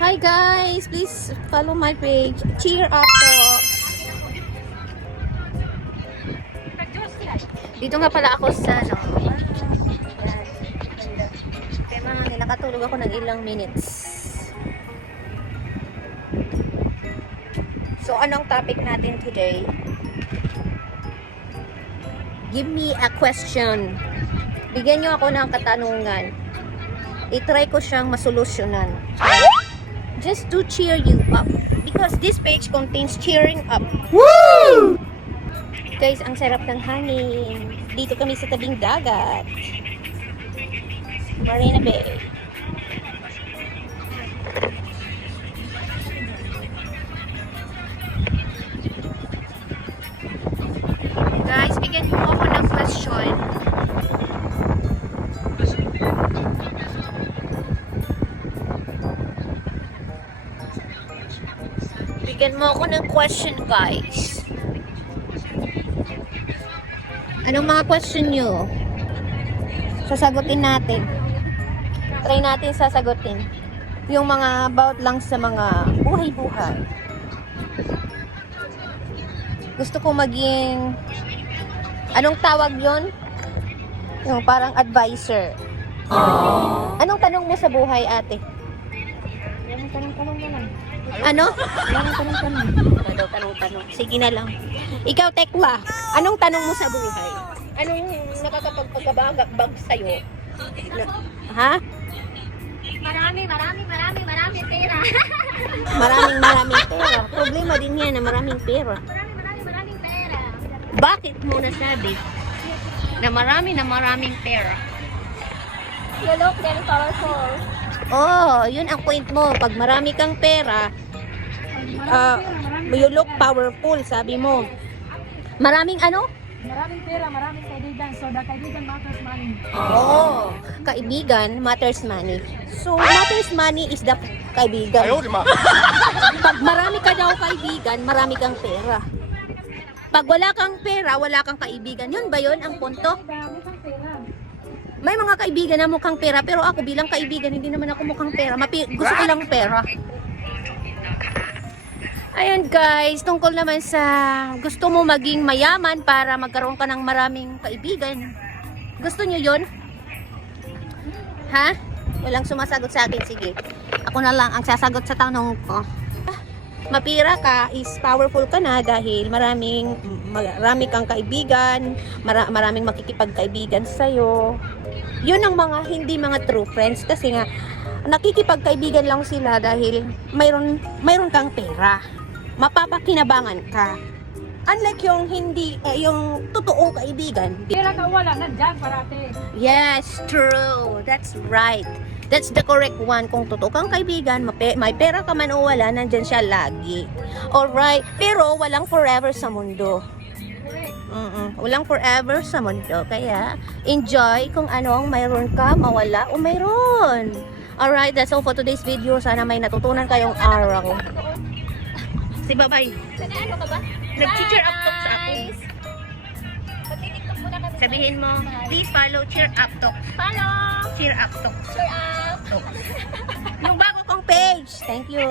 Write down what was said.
Hi guys, please follow my page. Cheer up talks. Dito nga pala ako sa kaya mga nakatulog ako ng ilang minutes. So anong topic natin today? Give me a question. Bigyan niyo ako ng katanungan. I-try ko siyang masolusyonan. Just to cheer you up. Because this page contains cheering up. Woo! Guys, ang sarap ng hangin. Dito kami sa tabing dagat. Marina Bay. Guys, bigyan niyo ako ng question. Bigyan mo ako ng question, guys. Anong mga question nyo? Sasagutin natin. Try natin sasagutin. Yung mga about lang sa mga buhay-buhay. Gusto ko maging... Anong tawag yon? Yung parang advisor. Anong tanong mo sa buhay, ate? Anong tanong mo lang? Ano? Anong tanong-tanong? Ano daw tanong-tanong? Sige na lang. Ikaw, Tekla, anong tanong mo sa buhay? Anong nakakapagpagkabag sa'yo? Ha? Marami pera. Maraming pera. Problema din yan na maraming pera. Maraming pera. Bakit mo nasabi na maraming pera? You look very powerful. Oh, yun ang point mo. Pag marami kang pera, you look powerful, sabi mo. Maraming ano? Maraming pera, maraming kaibigan. So the kaibigan matters money. Oh, kaibigan matters money. So, matters money is the kaibigan. Pag marami ka daw kaibigan, marami kang pera. Pag wala kang pera, wala kang kaibigan. Yun ba yun ang punto? Marami kang pera. May mga kaibigan na mukhang pera, pero ako bilang kaibigan, hindi naman ako mukhang pera. Gusto ko lang pera. Ayan guys, tungkol naman sa gusto mo maging mayaman para magkaroon ka ng maraming kaibigan. Gusto nyo yun? Ha? Walang sumasagot sa akin, sige. Ako na lang ang sasagot sa tanong ko. Mapira ka is powerful ka na dahil marami kang kaibigan, maraming makikipagkaibigan sa'yo. Yun ang mga hindi mga true friends kasi nga nakikipagkaibigan lang sila dahil mayroon kang pera. Mapapakinabangan ka. Unlike yung yung totoong kaibigan. Pera ka wala, nandyan parate. Yes, true. That's right. That's the correct one. Kung totoo kang kaibigan, may pera ka man o wala, nandyan siya lagi. Alright. Pero walang forever sa mundo. Walang forever sa mundo. Kaya, enjoy kung anong mayroon ka, mawala o mayroon. Alright, that's all for today's video. Sana may natutunan kayong araw. Si Babay. Ano ka ba? Nag-cheer up talk sa ako. Magtitiktok muna kami. Sabihin mo, please follow Cheer Up Talk. Follow. Cheer Up Talk. Cheer up. Yung bago kong page. Thank you.